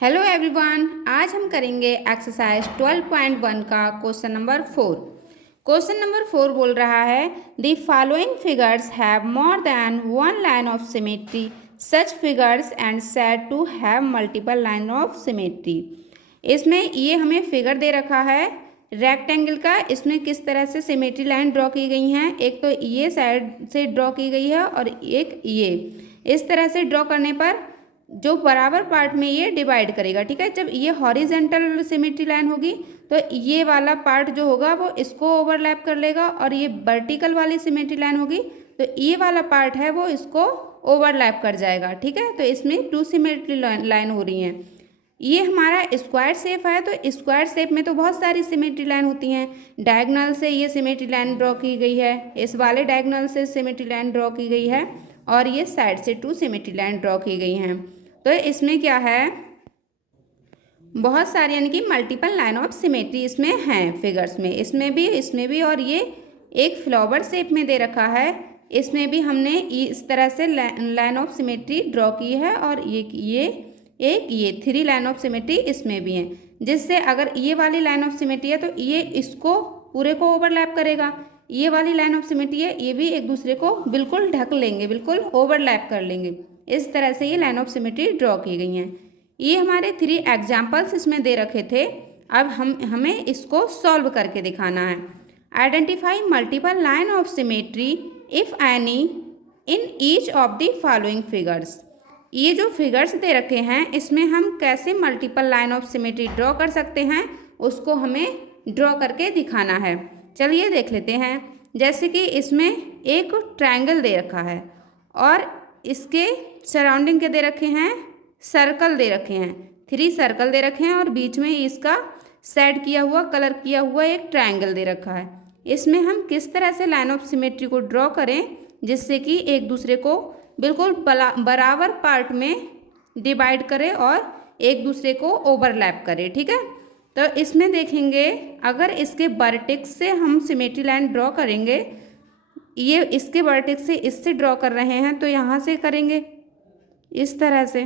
Hello everyone, आज हम करेंगे एक्सरसाइज 12.1 का क्वेश्चन नंबर 4। क्वेश्चन नंबर 4 बोल रहा है the following figures have more than one line of symmetry, such figures and said to have multiple line of symmetry. इसमें ये हमें फिगर दे रखा है रेक्टेंगल का। इसमें किस तरह से सिमेट्री लाइन ड्रॉ की गई हैं, एक तो ये साइड से ड्रॉ की गई है और एक ये। इस तरह से ड्रॉ करने पर जो बराबर पार्ट में ये डिवाइड करेगा, ठीक है। जब ये हॉरिजेंटल सिमेट्री लाइन होगी तो ये वाला पार्ट जो होगा वो इसको ओवरलैप कर लेगा, और ये वर्टिकल वाली सिमेट्री लाइन होगी तो ये वाला पार्ट है वो इसको ओवरलैप कर जाएगा, ठीक है। तो इसमें टू सिमेट्री लाइन हो रही हैं। ये हमारा स्क्वायर शेप है, तो स्क्वायर शेप में तो बहुत सारी सिमेट्री लाइन होती हैं। डायगोनल से ये सिमेट्री लाइन ड्रॉ की गई है, इस वाले डायगोनल से सिमेट्री लाइन ड्रॉ की गई है, और ये साइड से टू सिमेट्री लाइन ड्रॉ की गई हैं। तो इसमें क्या है, बहुत सारी यानी कि मल्टीपल लाइन ऑफ सिमेट्री इसमें हैं फिगर्स में, इसमें भी और ये एक फ्लावर शेप में दे रखा है, इसमें भी हमने इस तरह से लाइन ऑफ सिमेट्री ड्रॉ की है, और ये थ्री लाइन ऑफ सिमेट्री इसमें भी हैं। जिससे अगर ये वाली लाइन ऑफ सिमेट्री है तो ये इसको पूरे को ओवरलैप करेगा, ये वाली लाइन ऑफ सिमेट्री है ये भी एक दूसरे को बिल्कुल ढक लेंगे, बिल्कुल ओवरलैप कर लेंगे। इस तरह से ये लाइन ऑफ सिमेट्री ड्रॉ की गई हैं। ये हमारे 3 एग्जाम्पल्स इसमें दे रखे थे। अब हमें इसको सॉल्व करके दिखाना है। Identify multiple line of symmetry if any in each of the following figures. ये जो फिगर्स दे रखे हैं इसमें हम कैसे multiple line of symmetry draw कर सकते हैं उसको हमें ड्रॉ करके दिखाना है। चलिए देख लेते हैं। जैसे कि इसमें एक ट्रायंगल दे रखा है और इसके सराउंडिंग के दे रखे हैं सर्कल दे रखे हैं, 3 सर्कल दे रखे हैं, और बीच में इसका सेट किया हुआ कलर किया हुआ एक ट्रायंगल दे रखा है। इसमें हम किस तरह से लाइन ऑफ सिमेट्री को ड्रॉ करें जिससे कि एक दूसरे को बिल्कुल बराबर पार्ट में डिवाइड करे और एक दूसरे को ओवरलैप करे, ठीक है। तो इसमें देखेंगे अगर इसके वर्टेक्स से हम सिमेट्री लाइन ड्रॉ करेंगे, ये इसके वर्टेक्स से इससे ड्रॉ कर रहे हैं तो यहाँ से करेंगे इस तरह से।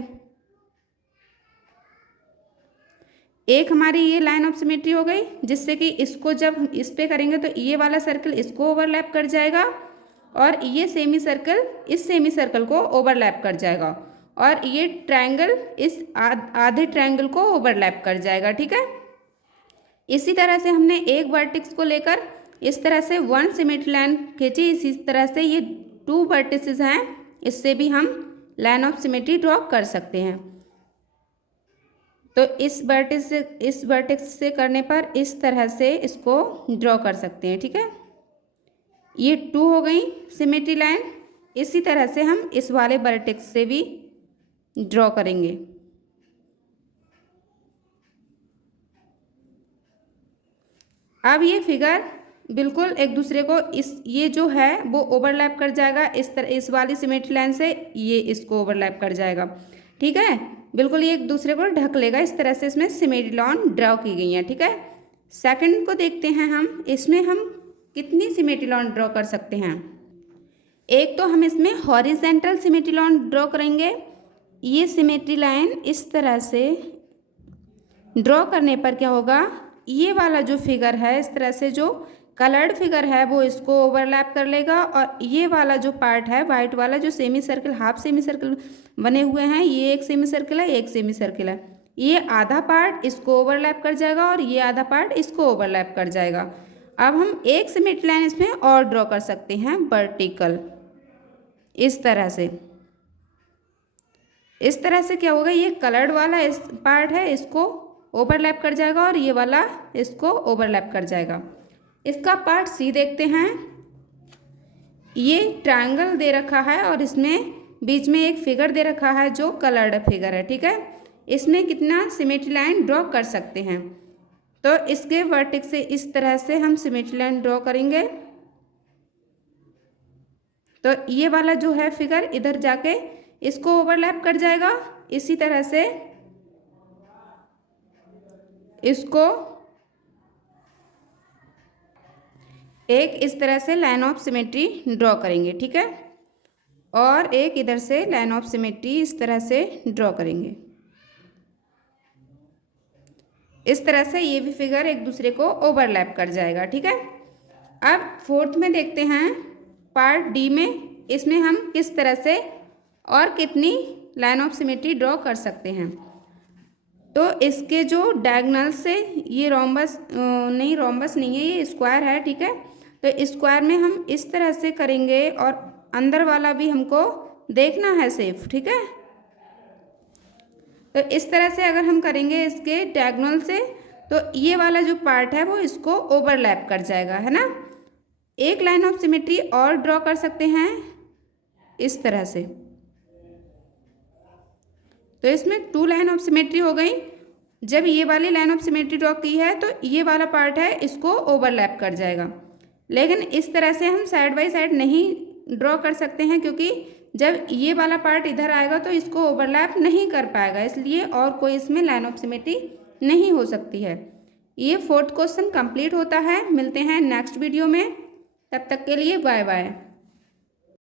एक हमारी ये लाइन ऑफ सिमेट्री हो गई, जिससे कि इसको जब इस पे करेंगे तो ये वाला सर्कल इसको ओवरलैप कर जाएगा और ये सेमी सर्कल इस सेमी सर्कल को ओवरलैप कर जाएगा, और ये ट्रायंगल इस आधे ट्रायंगल को ओवरलैप कर जाएगा, ठीक है। इसी तरह से हमने एक वर्टेक्स को लेकर इस तरह से 1 सिमेट्री लाइन खींची, इसी तरह से ये 2 वर्टिसेस हैं, इससे भी हम लाइन ऑफ सिमेट्री ड्रॉ कर सकते हैं। तो इस वर्टेक्स से करने पर इस तरह से इसको ड्रॉ कर सकते हैं, ठीक है। ये 2 हो गई सिमेट्री लाइन। इसी तरह से हम इस वाले वर्टेक्स से भी ड्रॉ करेंगे। अब ये फिगर बिल्कुल एक दूसरे को ये जो है वो ओवरलैप कर जाएगा, इस वाली सिमेट्री लाइन से ये इसको ओवरलैप कर जाएगा, ठीक है। बिल्कुल ये एक दूसरे को ढक लेगा। इस तरह से इसमें सिमेट्री लाइन ड्रॉ की गई है, ठीक है। सेकंड को देखते हैं हम, इसमें हम कितनी सिमेट्री लाइन ड्रॉ कर सकते हैं। एक तो हम इसमें हॉरिजेंटल सिमेट्री लाइन ड्रॉ करेंगे। ये सिमेट्री लाइन इस तरह से ड्रॉ करने पर क्या होगा, ये वाला जो फिगर है इस तरह से जो कलर्ड फिगर है वो इसको ओवरलैप कर लेगा, और ये वाला जो पार्ट है वाइट वाला जो semi circle half semi circle बने हुए हैं, ये एक सेमी सर्कल है एक सेमी सर्कल है, ये आधा पार्ट इसको ओवरलैप कर जाएगा और ये आधा पार्ट इसको ओवरलैप कर जाएगा। अब हम एक सिमेट्री लाइन इसमें और ड्रॉ कर सकते हैं वर्टिकल, इस तरह से। इस तरह से क्या होगा, ये कलर्ड वाला इस पार्ट है इसको ओवरलैप कर जाएगा और ये वाला इसको ओवरलैप कर जाएगा। इसका पार्ट सी देखते हैं। ये ट्रायंगल दे रखा है और इसमें बीच में एक फिगर दे रखा है जो कलर्ड फिगर है, ठीक है। इसमें कितना सिमेट्री लाइन ड्रॉ कर सकते हैं, तो इसके वर्टेक्स से इस तरह से हम सिमेट्री लाइन ड्रॉ करेंगे। तो ये वाला जो है फिगर इधर जाके इसको ओवरलैप कर जाएगा, इसी तरह से इसको एक इस तरह से लाइन ऑफ सिमेट्री ड्रॉ करेंगे, ठीक है, और एक इधर से लाइन ऑफ सिमेट्री इस तरह से ड्रॉ करेंगे। इस तरह से ये भी फिगर एक दूसरे को ओवरलैप कर जाएगा। ठीक है, अब फोर्थ में देखते हैं पार्ट डी में, इसमें हम किस तरह से और कितनी लाइन ऑफ सिमेट्री ड्रॉ कर सकते हैं। तो इसके जो डायगोनल से ये रोम्बस नहीं है, ये स्क्वायर है। ठीक है, तो स्क्वायर में हम इस तरह से करेंगे और अंदर वाला भी हमको देखना है सेफ। ठीक है, तो इस तरह से अगर हम करेंगे इसके डायगोनल से, तो ये वाला जो पार्ट है वो इसको ओवरलैप कर जाएगा, है ना। एक लाइन ऑफ सिमेट्री और ड्रॉ कर सकते हैं इस तरह से, तो इसमें 2 लाइन ऑफ सिमेट्री हो गई। जब ये वाली लाइन ऑफ सिमेट्री ड्रॉ की है तो ये वाला पार्ट है इसको ओवरलैप कर जाएगा। लेकिन इस तरह से हम साइड बाय साइड नहीं ड्रॉ कर सकते हैं, क्योंकि जब ये वाला पार्ट इधर आएगा तो इसको ओवरलैप नहीं कर पाएगा, इसलिए और कोई इसमें लाइन ऑफ सिमेट्री नहीं हो सकती है। ये 4th क्वेश्चन कंप्लीट होता है। मिलते हैं नेक्स्ट वीडियो में, तब तक के लिए बाय बाय।